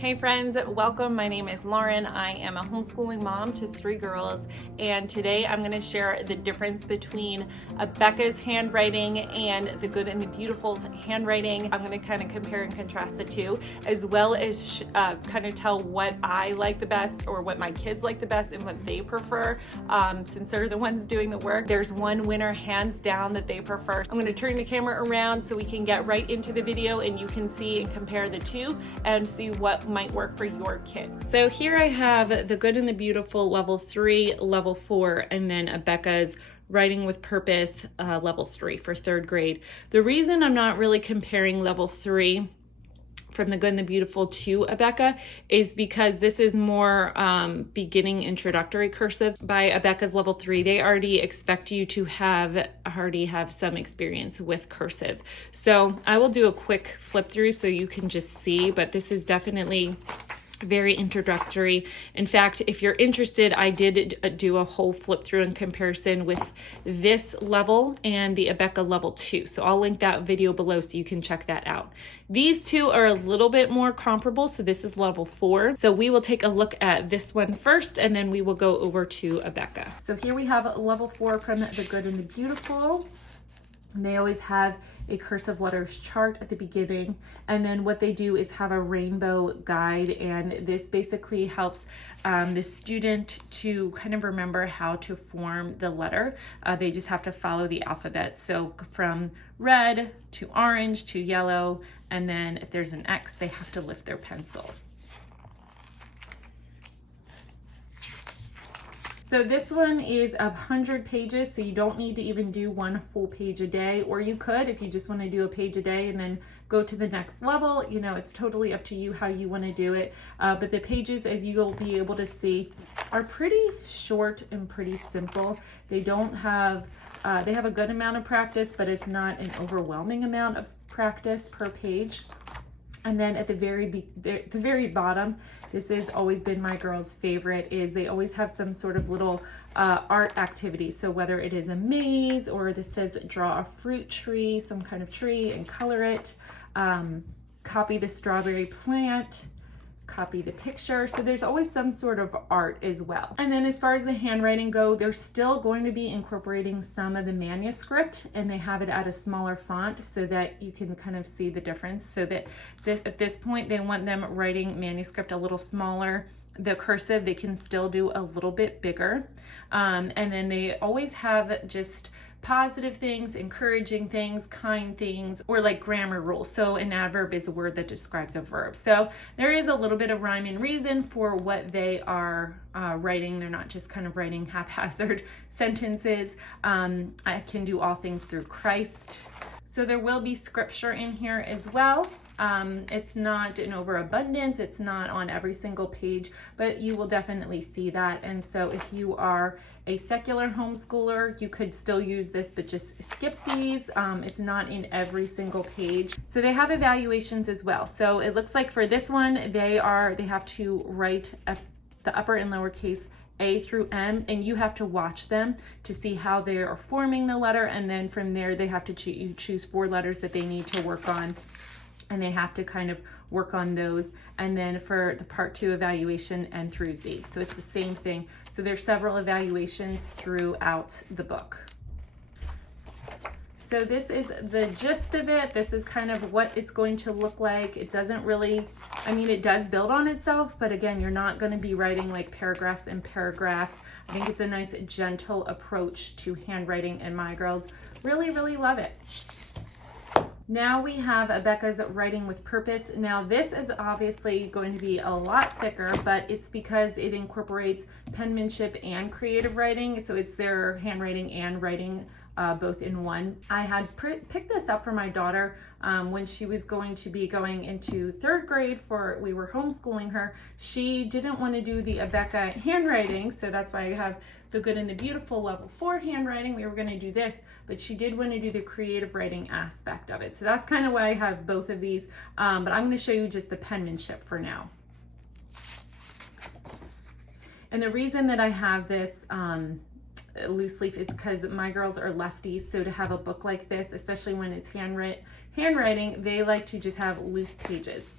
Hey friends, welcome. My name is Lauren. I am a homeschooling mom to 3 girls, and today I'm going to share the difference between Abeka's handwriting and the Good and the Beautiful's handwriting. I'm going to kind of compare and contrast the two, as well as kind of tell what I like the best or what my kids like the best and what they prefer, since they're the ones doing the work. There's one winner hands down that they prefer. I'm going to turn the camera around so we can get right into the video and you can see and compare the two and see what might work for your kid. So here I have the Good and the Beautiful level 3, level 4, and then Abeka's Writing with Purpose level 3 for 3rd grade. The reason I'm not really comparing level 3 from the Good and the Beautiful to Abeka is because this is more beginning introductory cursive. By Abeka's level 3, they already expect you to already have some experience with cursive. So I will do a quick flip through so you can just see, but this is definitely very introductory. In fact, if you're interested, I did do a whole flip through in comparison with this level and the Abeka level 2. So I'll link that video below so you can check that out. These two are a little bit more comparable. So this is level 4. So we will take a look at this one first, and then we will go over to Abeka. So here we have level 4 from the Good and the Beautiful. And they always have a cursive letters chart at the beginning, and then what they do is have a rainbow guide, and this basically helps the student to kind of remember how to form the letter. They just have to follow the alphabet, so from red to orange to yellow, and then if there's an X, they have to lift their pencil. So this one is 100 pages, so you don't need to even do one full page a day, or you could if you just want to do a page a day and then go to the next level. You know, it's totally up to you how you want to do it. But the pages, as you'll be able to see, are pretty short and pretty simple. They don't have, they have a good amount of practice, but it's not an overwhelming amount of practice per page. And then at the very bottom, this has always been my girls' favorite, is they always have some sort of little art activity. So whether it is a maze, or this says draw a fruit tree, some kind of tree, and color it, copy the strawberry plant, copy the picture. So there's always some sort of art as well. And then as far as the handwriting go, they're still going to be incorporating some of the manuscript, and they have it at a smaller font so that you can kind of see the difference. So that at this point, they want them writing manuscript a little smaller. The cursive, they can still do a little bit bigger. And then they always have just positive things, encouraging things, kind things, or like grammar rules. So an adverb is a word that describes a verb. So there is a little bit of rhyme and reason for what they are writing. They're not just kind of writing haphazard sentences. I can do all things through Christ. So there will be scripture in here as well. It's not an overabundance, it's not on every single page, but you will definitely see that. And so if you are a secular homeschooler, you could still use this, but just skip these. It's not in every single page. So they have evaluations as well. So it looks like for this one, they have to write the upper and lowercase A through M, and you have to watch them to see how they are forming the letter. And then from there, they have to choose 4 letters that they need to work on, and they have to kind of work on those. And then for the part 2 evaluation, N through Z. So it's the same thing. So there's several evaluations throughout the book. So this is the gist of it. This is kind of what it's going to look like. It doesn't really, I mean, it does build on itself, but again, you're not going to be writing like paragraphs and paragraphs. I think it's a nice, gentle approach to handwriting, and my girls really, really love it. Now we have Abeka's Writing with Purpose. Now this is obviously going to be a lot thicker, but it's because it incorporates penmanship and creative writing. So it's their handwriting and writing both in one. I had picked this up for my daughter when she was going to be going into 3rd grade. We were homeschooling her. She didn't want to do the Abeka handwriting, so that's why I have the Good and the Beautiful level 4 handwriting. We were going to do this, but she did want to do the creative writing aspect of it. So that's kind of why I have both of these, but I'm going to show you just the penmanship for now. And the reason that I have this loose leaf is because my girls are lefties, so to have a book like this, especially when it's handwriting, they like to just have loose pages.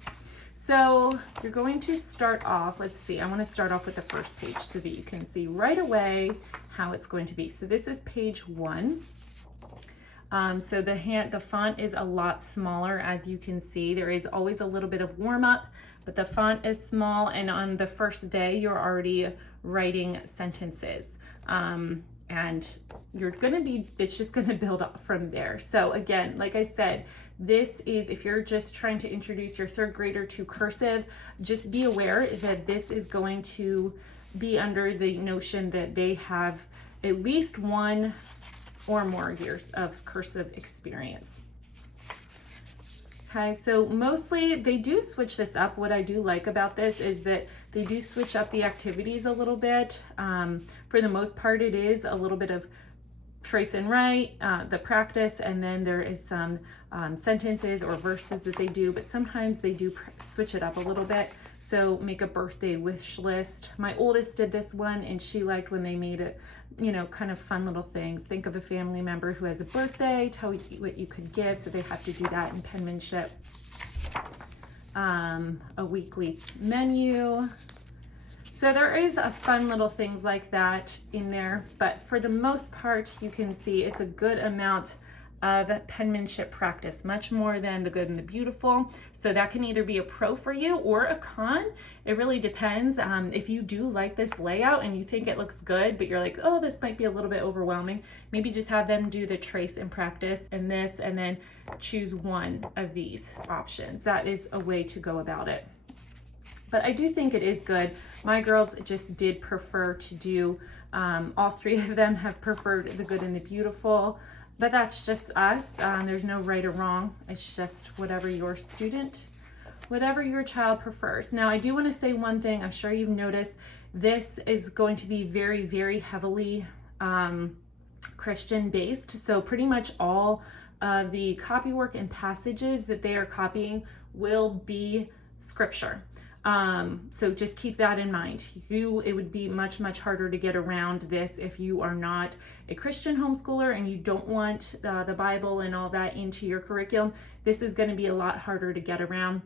So you're going to start off, let's see, I want to start off with the first page so that you can see right away how it's going to be. So this is page 1. So the font is a lot smaller, as you can see. There is always a little bit of warm up, but the font is small, and on the first day you're already writing sentences. And it's just gonna build up from there. So again, like I said, this is, if you're just trying to introduce your 3rd grader to cursive, just be aware that this is going to be under the notion that they have at least 1 or more years of cursive experience. Okay, so mostly they do switch this up. What I do like about this is that they do switch up the activities a little bit. For the most part, it is a little bit of trace and write, the practice, and then there is some sentences or verses that they do, but sometimes they do switch it up a little bit. So make a birthday wish list. My oldest did this one, and she liked when they made it, you know, kind of fun little things. Think of a family member who has a birthday, tell you what you could give, so they have to do that in penmanship. A weekly menu. So there is a fun little things like that in there, but for the most part, you can see it's a good amount of penmanship practice, much more than the good and the beautiful. So that can either be a pro for you or a con. It really depends. If you do like this layout and you think it looks good, but you're like, oh, this might be a little bit overwhelming, maybe just have them do the trace and practice and this, and then choose one of these options. That is a way to go about it. But I do think it is good. My girls just did prefer to do, all 3 of them have preferred the good and the beautiful, but that's just us. There's no right or wrong. It's just whatever your child prefers. Now, I do want to say one thing. I'm sure you've noticed this is going to be very, very heavily Christian based. So pretty much all of the copywork and passages that they are copying will be scripture. So just keep that in mind. It would be much, much harder to get around this if you are not a Christian homeschooler and you don't want the Bible and all that into your curriculum. This is going to be a lot harder to get around.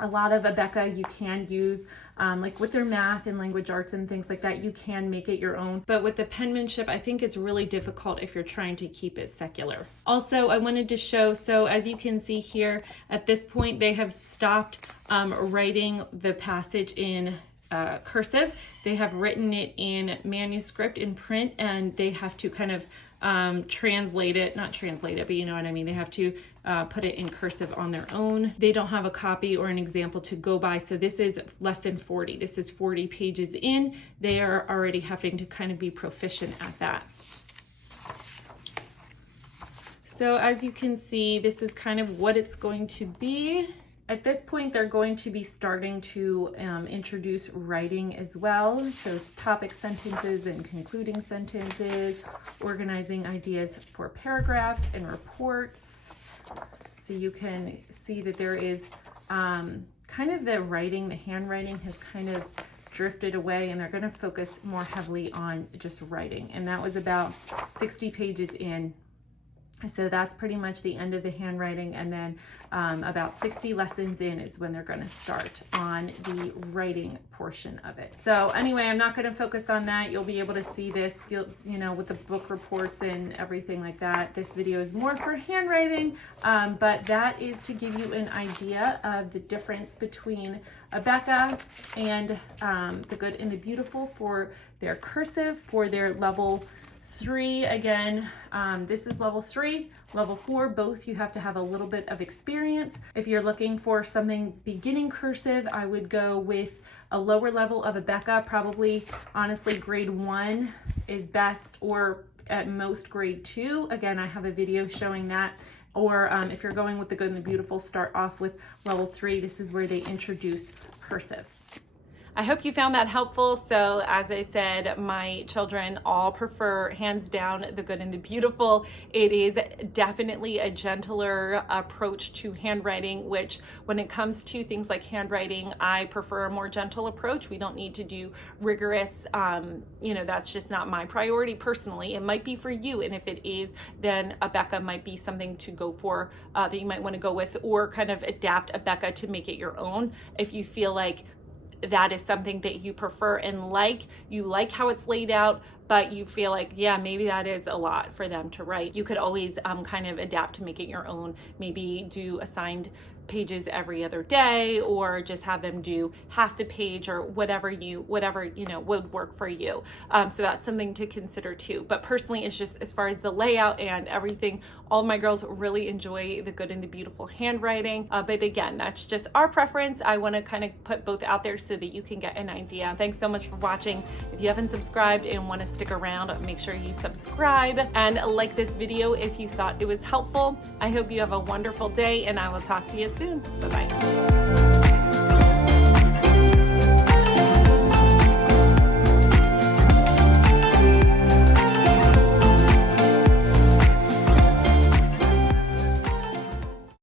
A lot of Abeka you can use, like with their math and language arts and things like that, you can make it your own. But with the penmanship, I think it's really difficult if you're trying to keep it secular. Also, I wanted to show, so as you can see here, at this point, they have stopped writing the passage in cursive. They have written it in manuscript in print, and they have to kind of translate it, not translate it, but you know what I mean. They have to put it in cursive on their own. They don't have a copy or an example to go by. So this is lesson 40. This is 40 pages in. They are already having to kind of be proficient at that. So as you can see, this is kind of what it's going to be. At this point, they're going to be starting to introduce writing as well. So topic sentences and concluding sentences, organizing ideas for paragraphs and reports. So you can see that there is kind of the writing, the handwriting has kind of drifted away, and they're going to focus more heavily on just writing. And that was about 60 pages in. So that's pretty much the end of the handwriting, and then about 60 lessons in is when they're going to start on the writing portion of it. So anyway, I'm not going to focus on that. You'll be able to see this, you know, with the book reports and everything like that. This video is more for handwriting, but that is to give you an idea of the difference between Abeka and the Good and the Beautiful for their cursive, for their level 3. Again, this is level 3, level 4, both you have to have a little bit of experience. If you're looking for something beginning cursive, I would go with a lower level of Abeka, probably honestly grade 1 is best, or at most grade 2. Again, I have a video showing that. Or if you're going with the Good and the Beautiful, start off with level 3. This is where they introduce cursive. I hope you found that helpful. So as I said, my children all prefer, hands down, the good and the beautiful. It is definitely a gentler approach to handwriting, which when it comes to things like handwriting, I prefer a more gentle approach. We don't need to do rigorous, that's just not my priority personally. It might be for you, and if it is, then Abeka might be something to go for, that you might want to go with, or kind of adapt Abeka to make it your own if you feel like that is something that you prefer and you like how it's laid out, but you feel like, yeah, maybe that is a lot for them to write. You could always kind of adapt to make it your own. Maybe do assigned pages every other day, or just have them do half the page, or whatever would work for you. So that's something to consider too. But personally, it's just as far as the layout and everything, all of my girls really enjoy the good and the beautiful handwriting. But again, that's just our preference. I want to kind of put both out there so that you can get an idea. Thanks so much for watching. If you haven't subscribed and want to stick around, make sure you subscribe and like this video if you thought it was helpful. I hope you have a wonderful day, and I will talk to you soon. Bye-bye.